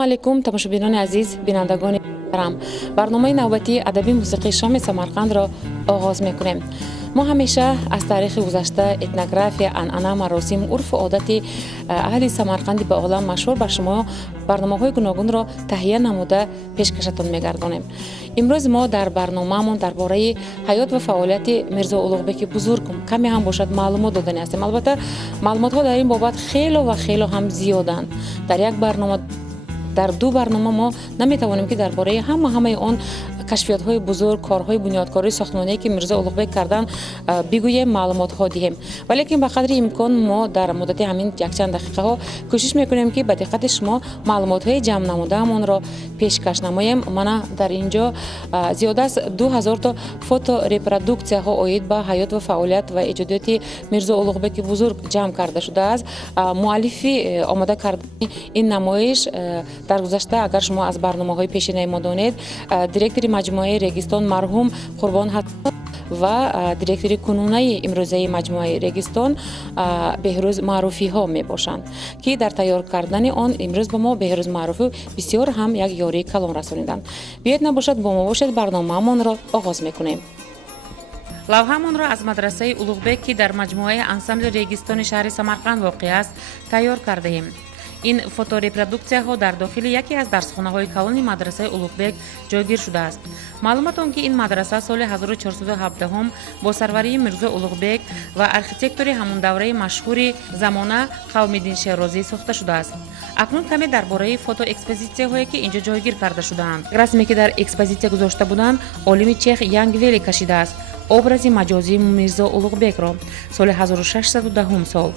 علیکم تماشاگران عزیز بینندگان محترم، برنامه نوبتی ادبی موسیقی شام سمرقند را آغاز میکنیم. ما همیشه از تاریخ گذشته، اتنوگرافی، عنعنه، مراسم، عرف و عادت اهل سمرقند به عالم مشهور بر شما برنامه‌های گوناگون را تهیه نموده پیشکشتان می‌گردانیم. امروز ما در برنامه‌مون درباره حیات و فعالیت میرزا اولوغبک بزرگ کمی هم باشد معلومات دادنی هستیم. البته معلومات‌ها در این بابت خیلی هم زیادند. در دو برنامه ما نمیتوانیم که درباره همه آن کشفیات های بزرگ، کارهای بنیادکاری ساختمانی که میرزا اولوغبک کردن بگوییم، معلومات ها دهیم، ولی به قدر امکان ما در مدت همین یک چند دقیقه ها کوشش میکنیم که به دقت شما معلومات های جمع نموده همان را پیشکش نماییم. من در اینجا زیاده از 2000 تا فوتو ریپرودوکسیا ها اوید به حیات و فعالیت و ایجادات میرزا اولوغبک بزرگ جمع کرده شده است. مؤلفی آماده کردن این نمایش در گذشته، اگر شما از برنامه‌های پیشینه ما دانید، دیرکتور مجموعه رگستان مرحوم قربان حسن و دیرکتور کنونی امروزه مجموعه رگستان بهروز معروفی ها می باشند که در تیار کردن آن امروز به ما بهروز معروفی بسیار هم یک یاری کلان رسانیدند. بیاید نباشد با ما باشد، برنامه‌مان را آغاز میکنیم. لوحه‌مان را از مدرسه اولوغبک که در مجموعه انسامبل رگستان شهر سمرقند واقع است تیار کرده ایم. این فوتو ریپرودوکسیا ها در داخل یکی از درسخانه های کلان مدرسه اولوغبک جایگیر شده است. معلومات آن که این مدرسه سال 1417 با سروری میرزا اولوغبک و ارکیتکتور همون دوره مشهور زمانه قوم‌الدین شیرازی ساخته شده است. اکنون کمی درباره فوتو اکسپوزیسیون هایی که اینجا جایگیر کرده شده‌اند. رسمی که در اکسپوزیسیون گذاشته بودند، عالم چخ یانگ ویلی کشیده است. образи маҷозии мирзо улуғбекро соли 1610 сол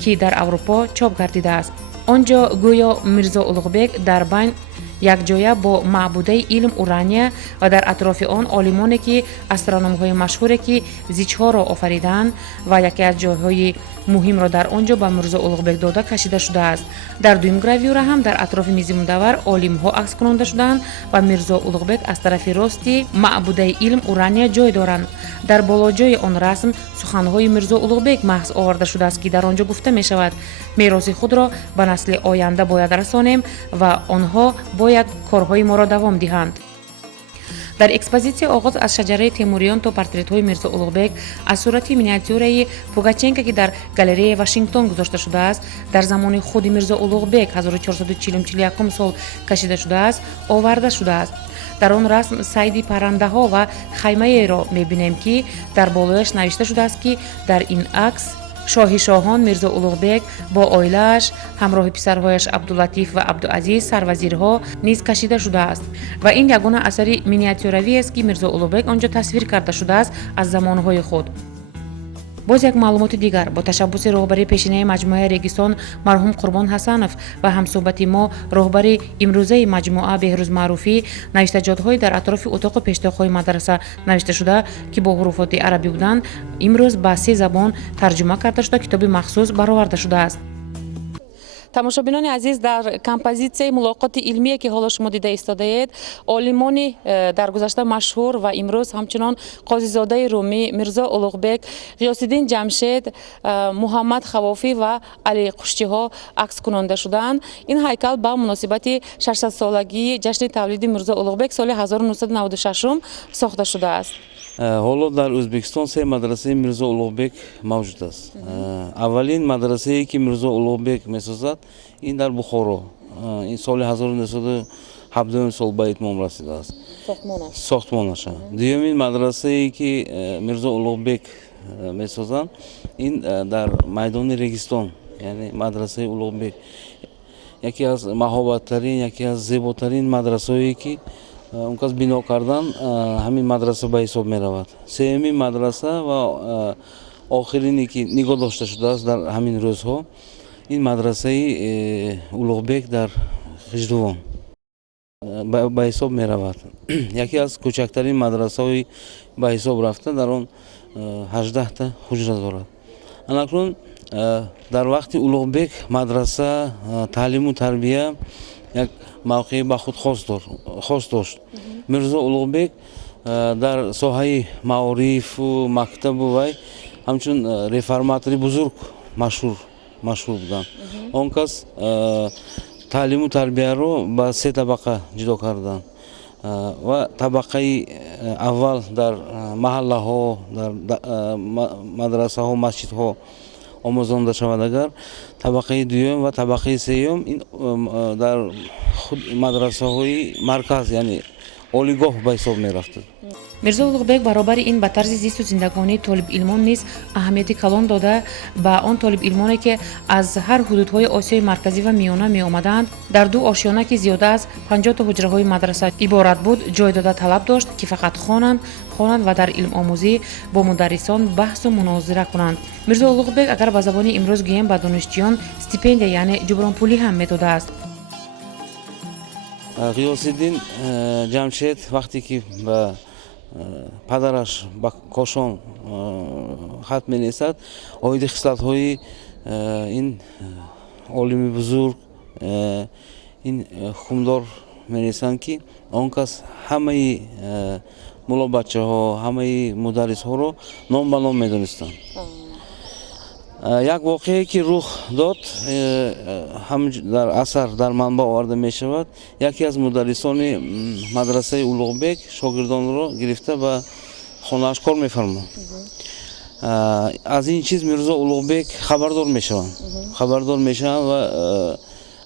ки дар аврупо чоп гардидааст. он ҷо гӯё мирзо улуғбек дар байн якҷоя бо маъбудаи илм урания ва дар атрофи он олимоне ки астрономҳои машҳуре ки зичҳоро офаридаанд ва яке аз ҷойҳои муҳимро дар он ҷо ба мирзо улуғбек дода кашида шудааст. дар дуюм гравюра ҳам дар атрофи мизи мудаввар олимҳо акс кунонда шудаанд ва мирзо улуғбек аз тарафи рости маъбудаи илм урания ҷой доранд. дар болоҷои он расм суханҳои мирзо улуғбек маҳз оварда шудааст ки дар он ҷо гуфта мешавад: мероси худро ба насли оянда бояд расонем ва онҳо бояд корҳои моро давом диҳанд. дар экспозитсия оғоз аз шаҷараи темуриён то портретҳои мирзо улуғбек аз сурати миниатюраи пугаченко ки дар галереяи Вашингтон гузошта шудааст, дар замони худи мирзо улуғбек 1440-41 сол кашида шудааст, оварда шудааст. дар он расм сайди паррандаҳо ва хаймаеро мебинем ки дар болояш навишта шудааст ки дар ин акс шоҳи шоҳон мирзо улуғбек бо оилааш ҳамроҳи писарҳояш абдулатиф ва абдуазиз сарвазирҳо низ кашида шудааст ва ин ягона асари миниатюравиест ки мирзо улуғбек он ҷо тасвир карда шудааст аз замонҳои худ. боз як маълумоти дигар бо ташаббуси роҳбари пешинаи маҷмӯаи регистон марҳум қурбон ҳасанов ва ҳамсӯҳбати мо роҳбари имрӯзаи маҷмӯа беҳрӯз маъруфӣ навиштаҷотҳои дар атрофи утоқу пештоқҳои мадраса навишта шуда ки бо ҳуруфоти арабӣ буданд, имрӯз ба 3 забон тарҷума карда шуда китоби махсус бароварда шудааст. тамошобинон азиз, дар композитсияи мулоқоти илмие ки ҳоло шумо дида истодаед, олимони дар гузашта машҳур ва имрӯз ҳамчунон қозизодаи румӣ, мирзо улуғбек, ғиёсиддин ҷамшед, муҳаммад хавофӣ ва али қушчиҳо акс кунонда шуданд. ин ҳайкал ба муносибати 600-солагии ҷашни тавлиди мирзо улуғбек соли 1996 сохта шудааст. ҳоло дар Ӯзбекистон 3 мадрасаи мирзо улуғбек мавҷуд аст. аввалин мадрасае ки мирзо улуғбек месозад, ин дар Бухоро ин соли 1970 сол ба итмом расидааст. сохтмонаша. дуюмин мадрасае ки мирзо улуғбек месозанд, ин дар майдони регистон, яъне мадрасаи улуғбек, яке аз маҳобаттарин, яке аз зеботарин мадрасае ки он кас бино кардан, ҳамин мадраса ба ҳисоб меравад. сеюмин мадраса ва охирине ки нигоҳ дошта шудааст дар ҳамин рӯзҳо, ин мадрасаи улуғбек дар Хиждувон ба ҳисоб меравад. яке аз кӯчактарин мадрасаҳои ба ҳисоб рафта, дар он 18 та ҳуҷра дорад. анакнун дар вақти улуғбек мадраса таълиму тарбия як мавқеи ба худ хос дошт. мирзо улуғбек дар соҳаи маорифу мактабу вай ҳамчун реформатори бузург машҳур буданд. он кас таълиму тарбияро ба се табақа ҷудо кардан ва табақаи аввал дар маҳаллаҳо, дар мадрасаҳо, масҷидҳо омӯзонда шавад. Агар табақаи дуюм ва табақаи сеюм ин дар худ мадрасаҳои марказ, яъне олигоҳ ба ҳисоб мерафтад. мирзо улуғбек баробари ин ба тарзи зисту зиндагонии толибилмон низ аҳамияти калон дода ба он толибилмоне ки аз ҳар ҳудудҳои осиёи марказӣ ва миёна меомаданд, дар ду ошёна ки зиёда аз 50 ҳуҷраҳои мадраса иборат буд, ҷой дода талаб дошт ки фақат хонанд ва дар илмомӯзӣ бо мударрисон баҳсу мунозира кунанд. мирзо улуғбек агар ба забони имрӯз гӯем ба донишҷӯён стипендия, яъне ҷубронпулӣ ҳам медодааст. ғиёсиддин ҷамшед вақте ки ба падараш ба кошон хат менависад, оиди хислатҳои ин олими бузург, ин ҳукмдор менависанд ки он кас ҳамаи муллобачаҳо, ҳамаи мударрисҳоро ном ба ном медонистанд. як воқеае ки рух дод, дар асар дар манбаъ оварда мешавад, яке аз мударрисони мадрасаи улуғбек шогирдонро гирифта ба хонааш кор мефармояд. аз ин чиз мирзо улуғбек хабардор мешаванд ва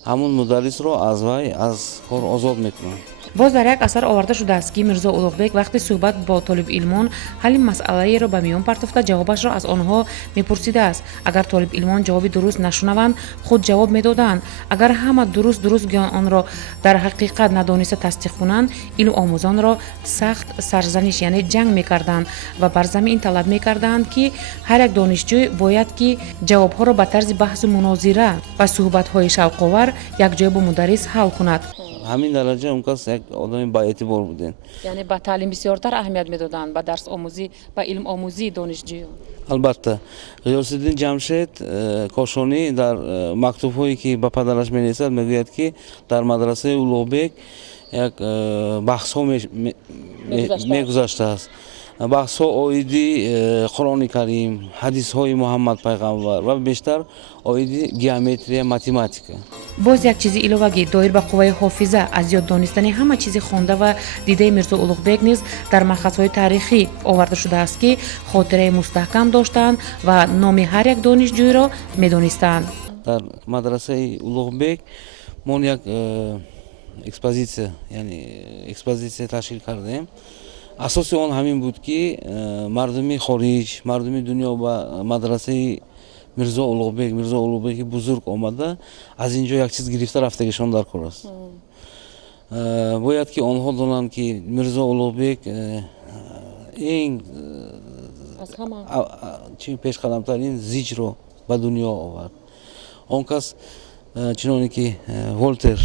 ҳамон мударрисро аз вай аз кор озод мекунанд. боз дар як асар оварда шудааст ки мирзо улуғбек вақти суҳбат бо толибилмон ҳалли масъалаеро ба миён партофта ҷавобашро аз онҳо мепурсидааст. агар толибилмон ҷавоби дуруст нашунаванд, худ ҷавоб медоданд. агар ҳама дуруст гӯянд, онро дар ҳақиқат надониста тасдиқ кунанд, илмомӯзонро сахт сарзаниш, яъне ҷанг мекарданд ва бар замин талаб мекарданд ки ҳар як донишҷӯй бояд ки ҷавобҳоро ба тарзи баҳсу мунозира ва суҳбатҳои шавқовар якҷоя бо мударрис ҳал кунад. ҳамин дараҷа он кас як одами баэътибор будем. яъне ба таълим бисёртар аҳамият медоданд, ба дарсомӯзӣ, ба илмомӯзии донишҷӯён. албатта ғиёсиддин ҷамшед кошонӣ дар мактубҳое ки ба падараш менависад мегӯяд ки дар мадрасаи улуғбек як баҳсҳо мегузаштааст. баҳсҳо оиди қуръони карим, ҳадисҳои муҳаммад пайғамбар ва бештар оиди геометрия, математика. боз як чизи иловагӣ доир ба қувваи ҳофиза аз ёд донистани ҳама чизи хонда ва дидаи мирзо улуғбек низ дар махазҳои таърихӣ оварда шудааст ки хотираи мустаҳкам доштанд ва номи ҳар як донишҷӯйро медонистанд. дар мадрасаи улуғбек мон як экспозитсия ташкил кардаем. асоси он ҳамин буд ки мардуми хориҷ, мардуми дунё ба мадрасаи мирзо улуғбеки бузург омада аз ин ҷо як чиз гирифта рафтагишон дар кор аст. бояд ки онҳо донанд ки мирзо улуғбек ин пешқадамтарин зиҷро ба дунё овард. он кас чуноне ки Волтер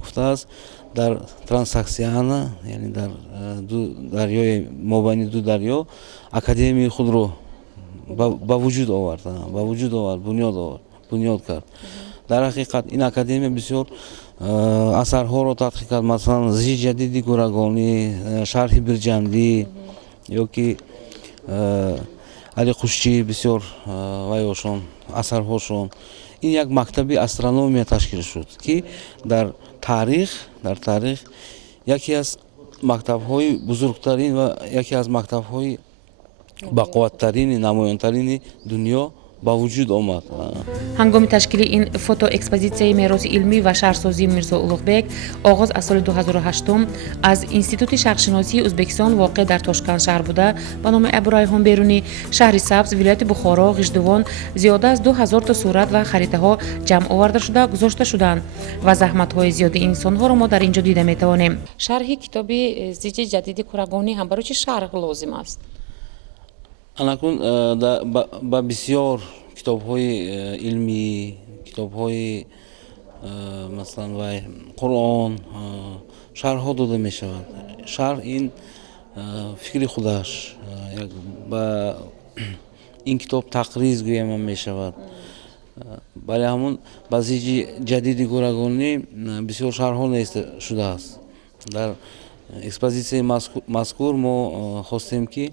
гуфтааст, дар трансаксияна, яъне дар ду дарёи мобайни ду дарё академияи худро ба вуҷуд овард, бунёд кард. дар ҳақиқат ин академия бисёр асарҳоро тадқиқ кард, масалан Зижи ҷадиди гӯрагонӣ, шарҳи бирҷандӣ ё ки Али Қушчӣ бисёр вайошон асарҳошон. ин як мактаби астрономия ташкил шуд ки дар таърих яке аз мактабҳои бузургтарин ва яке аз мактабҳои бақувваттарини намоёнтарини дунё ба вуҷуд омад. ҳангоми ташкили ин фотоэкспозитсияи мероси илмӣ ва шаҳрсозии мирзо улуғбек оғоз аз соли 2008 аз Институти шарқшиносии Ӯзбекистон воқеъ дар Тошканд шаҳр буда ба номи Абурайҳон Берунӣ, шаҳри Сабз, вилояти Бухоро, Ғиҷдувон зиёда аз 2000 то сурат ва харитаҳо ҷамъ оварда шуда гузошта шуданд ва заҳматҳои зиёди инсонҳоро мо дар ин ҷо дида метавонем. шарҳи китоби Зиҷи ҷадиди кӯрагонӣ ҳам барои чӣ шарҳ лозим аст? анакун ба бисёр китобҳои илмӣ, китобҳои масалан вай Қуръон шарҳҳо дода мешавад. шарҳ ин фикри худаш ба ин китоб тақриз гӯям мешавад. барои ҳамон ба Зиҷи ҷадиди гӯрагонӣ бисёр шарҳҳо нависта шудааст. дар экспозитсияи мазкур мо хостем ки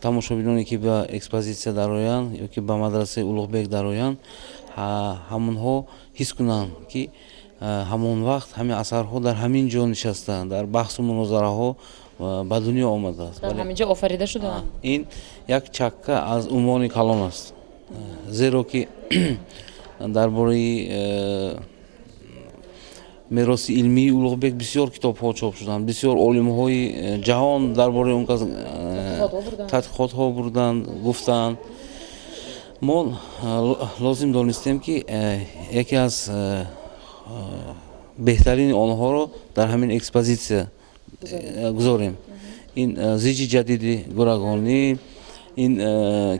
тамошобиноне ки ба экспозитсия дароянд ё ки ба мадрасаи улуғбек дароянд, ҳамонҳо ҳис кунанд ки ҳамон вақт ҳамин асарҳо дар ҳамин ҷо нишастаанд, дар баҳсу мунозараҳо ба дунё омадааст. дар ҳамин ҷо офарида шудаанд. ин як чакка аз умони калон аст, зеро ки дар бораи мероси илмии Улуғбек бисёр китобҳо чоп шуданд, бисёр олимҳои ҷаҳон дар бораи он кас тадқиқотҳо бурданд, гуфтанд. мо лозим донистем ки яке аз беҳтарини онҳоро дар ҳамин экспозитсия гузорем. ин зиҷи ҷадиди гурагонӣ, ин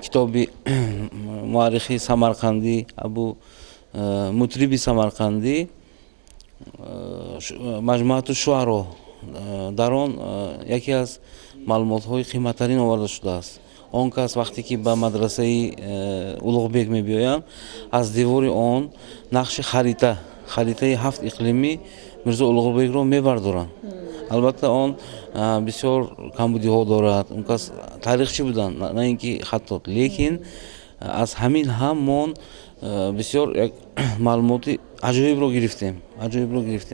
китоби муаррихи самарқандӣ, абу мутриби самарқандӣ, маҷмуату шуъаро, дар он яке аз маълумотҳои қиматтарин оварда шудааст. он кас вақте ки ба мадрасаи Улуғбек мебиёянд, аз девори он нақши харитаи 7 иқлимӣ Мирзо Улуғбекро мебардоранд. албатта он бисёр камбудиҳо дорад, он кас таърихчӣ буданд, на ин ки хаттот, лекин аз ҳамин ҳам мон бисёр як маълумоти аҷоибро гирифтем.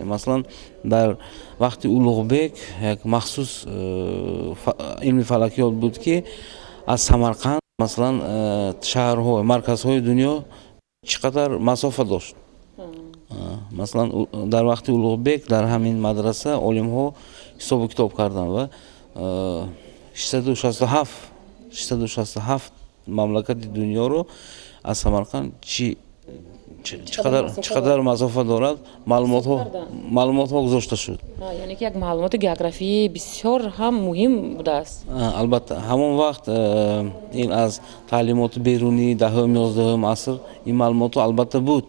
Масалан, дар вақти Улуғбек як махсус илми фалакиёт буд ки аз Самарқанд масалан шаҳрҳо, марказҳои дунё чӣ қадар масофа дошт. Масалан, дар вақти Улуғбек дар ҳамин мадраса олимҳо ҳисобу китоб карданд ва 667 мамлакати дунёро аз Самарқанд чӣ қадар масофа дорад, маълумотҳо гузошта шуд. яъне ки як маълумоти географии бисёр ҳам муҳим будааст. Албатта ҳамон вақт ин аз таълимоти берунӣ 10-11 аср ин маълумотҳо албатта буд,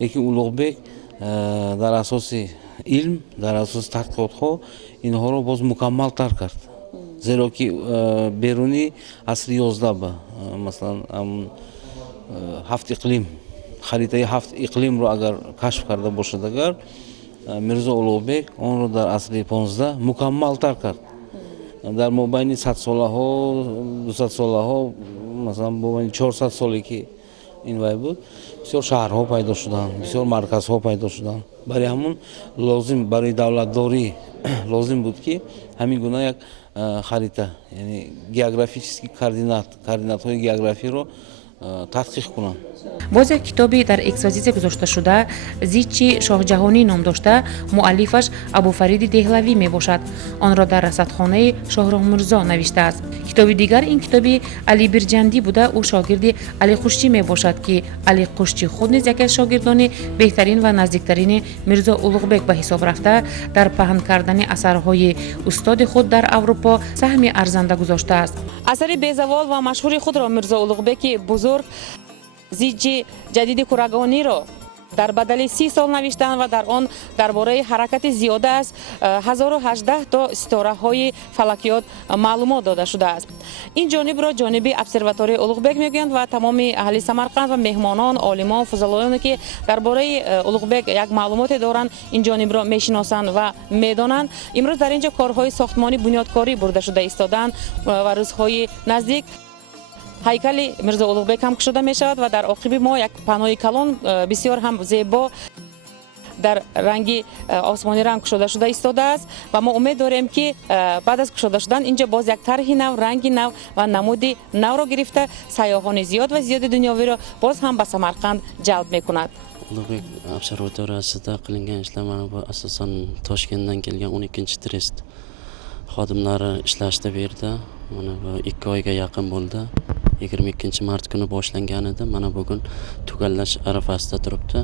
лекин Улуғбек дар асоси илм, дар асоси тадқиқотҳо инҳоро боз мукаммалтар кард. Зеро ки берунӣ асри 11 ба масалан 7 иқлим, харитаи 7 иқлимро агар кашф карда бошад, агар Мирзо Улуғбек онро дар асри 15 мукаммалтар кард. дар мобайни 100-солаҳо, 200-солаҳо, масалан мобайни 400 соле ки ин вай буд, бисёр шаҳрҳо пайдо шуданд, бисёр марказҳо пайдо шуданд. барои ҳамун лозим, барои давлатдорӣ лозим буд ки ҳамин гуна як харита, яъне географический координатҳои географиро тадқиқ кунанд. боз як китоби дар экспозитсия гузошта шуда зичи шоҳҷаҳонӣ ном дошта, муаллифаш Абуфариди Деҳлавӣ мебошад. онро дар расадхонаи Шоҳроҳ Мирзо навиштааст. китоби дигар ин китоби Али Бирҷандӣ буда, ӯ шогирди Али Қушчӣ мебошад ки Али Қушчӣ худ низ яке аз шогирдони беҳтарин ва наздиктарини Мирзо Улуғбек ба ҳисоб рафта, дар паҳн кардани асарҳои устоди худ дар Аврупо саҳми арзанда гузоштааст. асари безавол ва машҳури худро Мирзо Улуғбеки бузург зиҷи ҷадиди курагониро дар бадали 30 сол навиштанд ва дар он дар бораи ҳаракати зиёда аз 1018 то ситораҳои фалакиёт маълумот дода шудааст. ин ҷонибро ҷониби обсерваторияи Улуғбек мегӯянд ва тамоми аҳли Самарқанд ва меҳмонон, олимон, фузалоёне ки дар бораи Улуғбек як маълумоте доранд, ин ҷонибро мешиносанд ва медонанд. имрӯз дар ин ҷо корҳои сохтмонӣ бунёдкорӣ бурда шуда истоданд ва рӯзҳои наздик ҳайкали Мирзо Улуғбек ҳам кушода мешавад ва дар оқиби мо як паноҳи калон бисёр ҳам зебо дар ранги осмонӣ ранг кушода шуда истодааст ва мо умед дорем ки баъд аз кушода шудан инҷо боз як тарҳи нав, ранги нав ва намуди навро гирифта сайёҳони зиёд ва зиёди дунёвиро боз ҳам ба Самарқанд ҷалб мекунад. Ulug'bek observatoriyasida qilingan ishlar mana bu asosan Toshkentdan kelgan 12-chi trest xodimlari ishlashdi bu yerda. Mana bu 2 oyga yaqin bo'ldi. 22-mart kuni boshlangan edi. Mana bugun tugallash arafasida turibdi.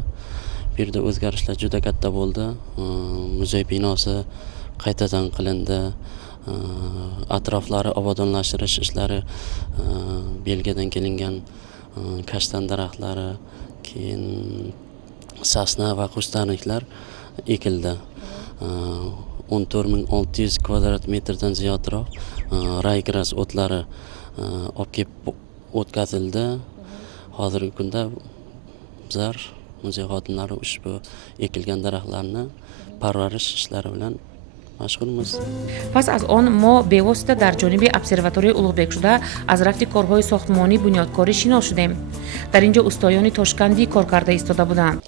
Bu yerda o'zgarishlar juda katta bo'ldi. Muzey binosi qaytadan qilindi. Atroflari obodonlashtirish ishlari, Belgiyadan kelingan kashtan daraxtlari, keyin sasna va qustanliklar ekildi. 14.600 kvadrat metrdan ziyodroq raygras o'tlari olib kelib o'tkazildi. Hozirgi kunda bizlar muzey xodimlari ushbu ekilgan daraxtlarni parvarish ishlari bilan мashg'ulmiz. пас аз он мо бевосита дар ҷониби обсерваторияи Улуғбек шуда аз рафти корҳои сохтмонӣ бунёдкорӣ шинос шудем. дар ин ҷо устоёни Тошкандӣ кор карда истода буданд.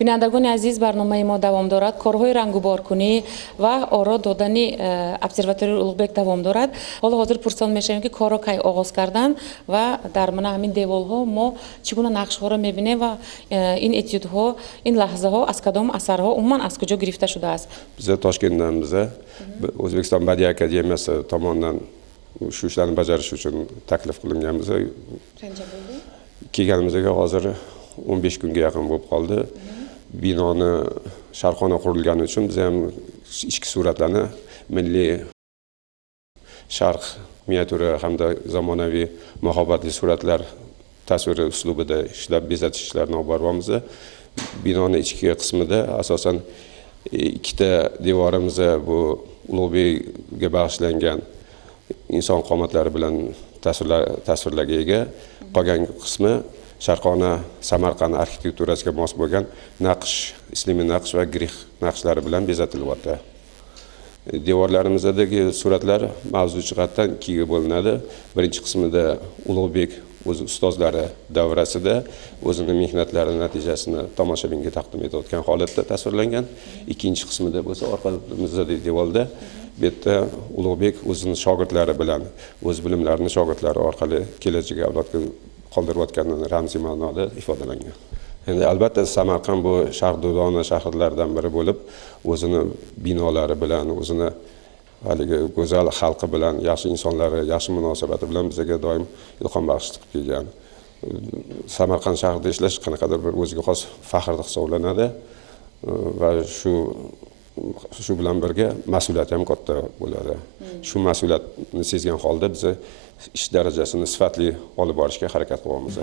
بینندگان عزیز برنامه ما دوام دارد. کارهای رنگوبارکنی و آرا دادن ابزرواتوری اولوغبک دوام دارد. حالا حاضر پرسان میشیم که کارا کی آغاز کردن و در من همین دیوالها ما چگونه نقش ها را میبینیم و این اتیودها این لحظه ها از کدام اثرها عموما از کجا گرفته شده است. Biz Toshkentdan O'zbekiston Badiiy akademiyasi tomonidan shu ishlarni bajarish uchun taklif qilinganmiz. Kelganimizga hozir 15 kunga yaqin bo'lib qoldi. Binoni sharxona qurilgani uchun biz ham ichki suratlarni milliy sharq miniatyura hamda zamonaviy mahobatli suratlar tasviri uslubida ishlab bezatish ishlarini olib boryapmiz. Binoni ichki qismida asosan ikkita devorimiz bu Ulug'bekga bag'ishlangan inson qomatlari bilan tasvirlarga ega. Qolgan qismi Sharqona Samarqand arxitekturasiga mos bo'lgan naqsh, islomiy naqsh va grix naqshlari bilan bezatilyapti. Devorlarimizdagi suratlar mavzu jihatdan ikkiga bo'linadi. Birinchi qismida Ulug'bek o'z ustozlari davrasida o'zining mehnatlari natijasini tomoshabinga taqdim etayotgan holatda tasvirlangan. Ikkinchi qismida bo'lsa orqamizdagi devorda bu yerda Ulug'bek o'zining shogirdlari bilan o'z bilimlarini shogirdlari orqali kelajak avlodga qoldirayotganini ramziy ma'noda ifodalangan. Endi albatta Samarqand bu Sharqdudona shaharlaridan biri bo'lib, o'zini binolari bilan, o'zini haligi go'zal xalqi bilan, yaxshi insonlari, yaxshi munosabati bilan bizga doim ilhom bag'ishlayib kelgan. Samarqand shahrida ishlash qanaqadir bir o'ziga xos faxr hisoblanadi va shu bilan birga mas'uliyat ham katta bo'ladi. Shu mas'uliyatni sezgan holda biz ish darajasini sifatli olib borishga harakat qilyapmiz.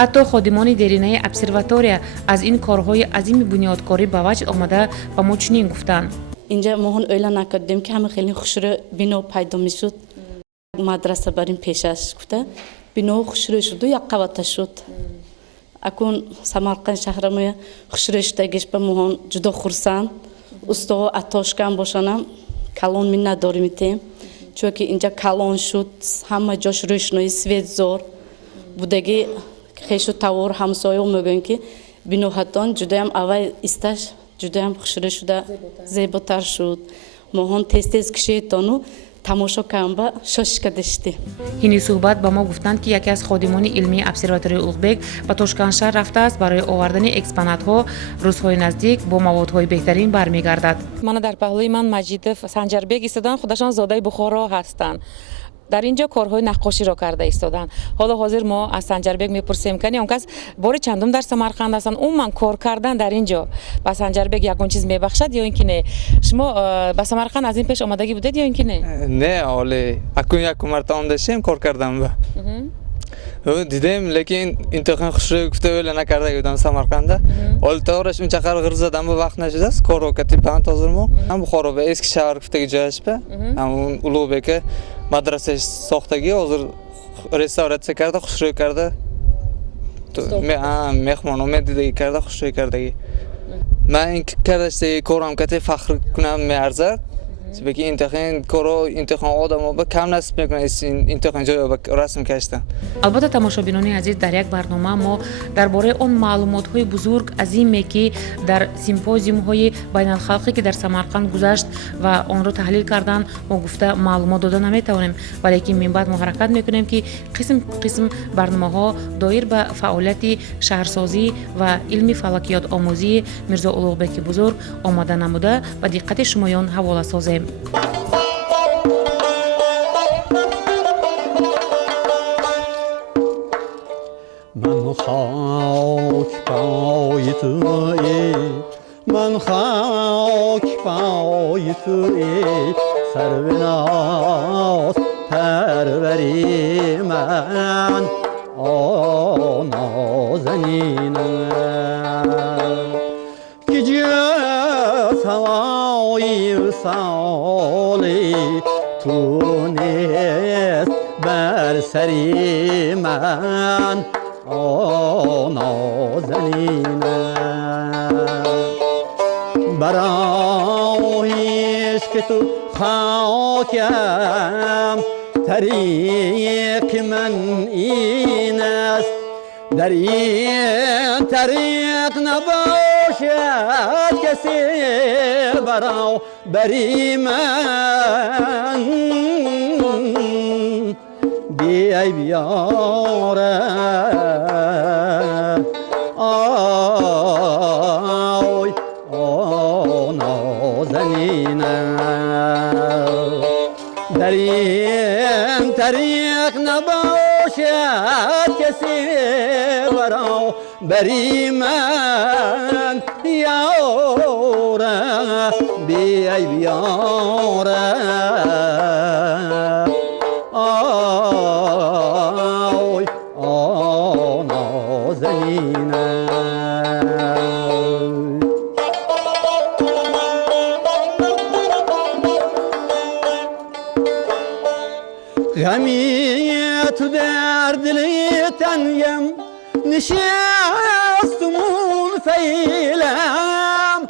Hatto xodimoni derinayi observatoriya az این کارهای عظیم بنیادکاری به وجه آمده و ما چنین گفتند. اینجا ما هن اعلان نکردیم که همه خیلی خوشرو بنا پیدا میشد. مدرسه بریم پیشش گفته بنا خوشرو شد و یک قوته شد. اکون سمرقند شهر ما خوشرو شدگیش به ما هن جدا خورسند. استوا اتاشکن باشنم کلون می نداریم تیم. چون که اینجا کلون شد همه جاش روشنایی سویت زور بودگی خیشو تاور همسایه میگن که بینو حتان جدا هم اول استش جدا هم خوشره شده زیباتر شد ما هن تست کشیدانو تماشا کردن با شش کدشتی. این صحبت با ما گفتند که یکی از خادمان علمی ابزرواتوری اولوغبک به تاشکند شهر رفته است برای آوردن اکسپونات ها روزهای نزدیک با موادهای بهترین برمیگردد. من در پهلوی من مجید سنجربگ ایستادن، خودشان زاده بخارا هستند. در اینجا کارهای نقاشی را کرده ایستادن. حالا حاضر ما از سنجربگ میپرسیم که اون کس بار چندم در سمرقند هستن عموما کار کردن در اینجا با سنجربگ یکون چیز میبخشد یا اینکه نه؟ شما با سمرقند از این پیش آمدگی بودید یا اینکه نه؟ نه ولی اکنون یک مرتبه داشتم کار کردم و دیدم لیکن انتخاب خوشی گفته ولی نکرده بودم سمرقنده. حالا تاورش اون چقدر غرض دادم به وقت نشده است کارو کتی پنج تازه ما هم بخارا به اسک شهر گفته جایش به همون اولوغبک مدرسه ساختگی حاضر رستوراسیون کرده خوشی کرده مهمان اومد دیگه کرده خوشی کرده من این کردشته کارم کتی فخر کنم میارزد بگی انتخاب کارو انتخاب آدمو به کم نصب میکنه انتخاب جای به رسم کشتن. البته تماشابینان عزیز در یک برنامه ما درباره آن معلومات‌های بزرگ عظیمی که در سیمپوزیوم‌های بین‌الخلقی که در سمرقند گذشت و آن را تحلیل کردن ما گفته معلومات داده نمیتوانیم ولی که من بعد ما حرکت میکنیم که قسم برنامه‌ها دایر به فعالیت شهرسازی و علمی فلکیات آموزی میرزا اولوغبک بزرگ آماده نموده و دقت شمایان حواله سازیم. من خاک پای تویی من خاک پای تویی سروناز پروری من نازنینم که جز هوای وصالی تو نیست بر سری من نازنینم برایش که تو خاکم طریق من این است در این طریق نباش نباشد کسی برا بری من بیای بیاره آی نازنینم در این طریق نباشد کسی برا بری من یاره بیای بیاره آی نازنینم غمی تو در دل تنگم نشستمون فیلم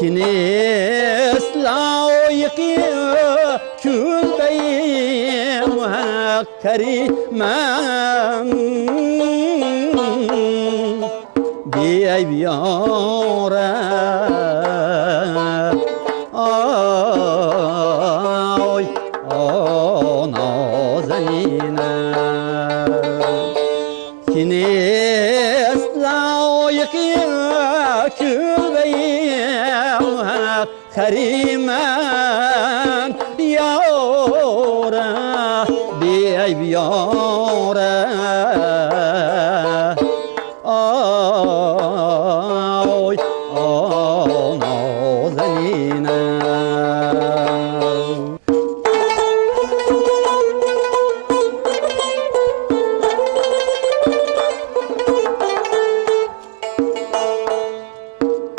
که نیست لایقی کل بیم حق کریمم بیای بیاره آی نازنینم که نیست لایقی کلبیم حق کریمم یاره بیای بیاره آی نازنینم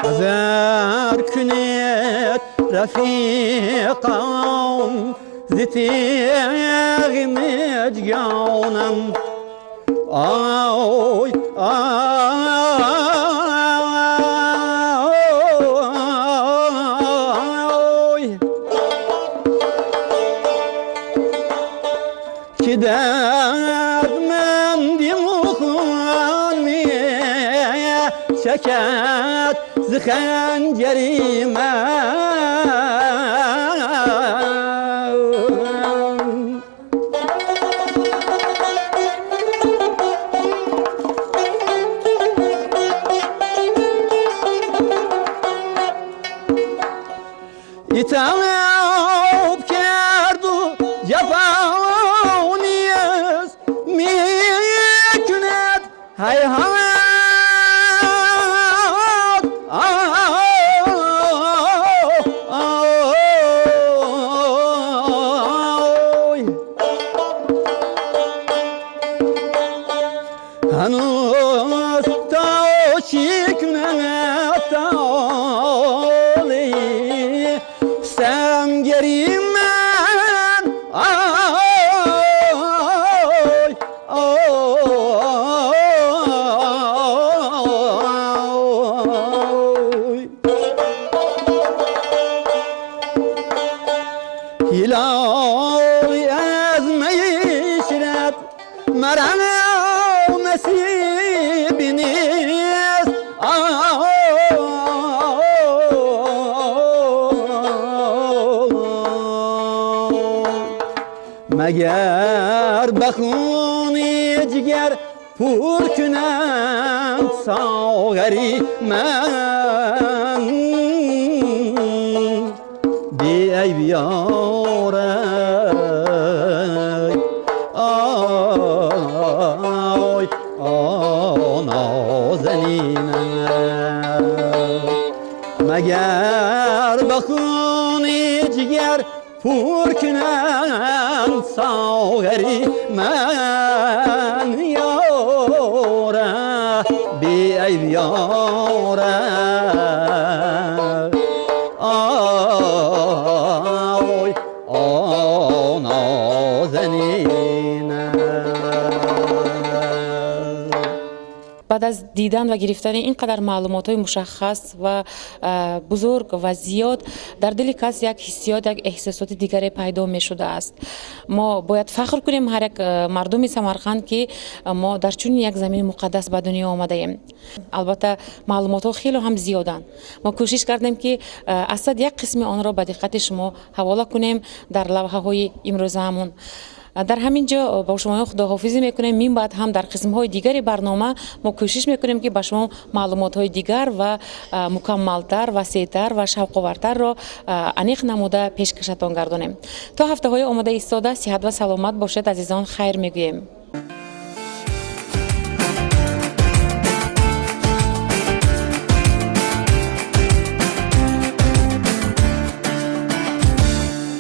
هزار کنیت رفیقم زتیغ مجگانم آی که دردمندیم خون می چکد ز خنجری من ایتاب کرد و جفانی است میکند حیحات هنوز تا چی کنم تالی سمگری من هلالی از میشرد مرم نصیب نیست مگر بخونی جگر پر کنم ساغری من بیای بیاره آی نازنینم مگر بخونی جگر پر کنم ساغری من یاره بیای بیاره آی بعد از از دیدن و گرفتن اینقدر معلومات های مشخص و بزرگ و زیاد در دل کس یک حسیات، یک احساسات دیگری پیدا می شده است. ما باید فخر کنیم هر یک مردم سمرقند که ما در چون یک زمین مقدس به دنیا آمده ایم. البته معلومات ها خیلی هم زیادن. ما کوشش کردیم که اصلا یک قسم آن را به دقت شما حواله کنیم در لوحه های امروزهمون. در همین جا با شما خداحافظی میکنیم. این بعد هم در قسم های دیگری برنامه ما کوشش میکنیم که با شما معلومات های دیگر و مکملتر، وسیعتر و شوق‌آورتر را انیق نموده پیشکشتان گردانیم. تا هفته های آماده ایستاده صحت و سلامت باشد عزیزان. خیر میگوییم.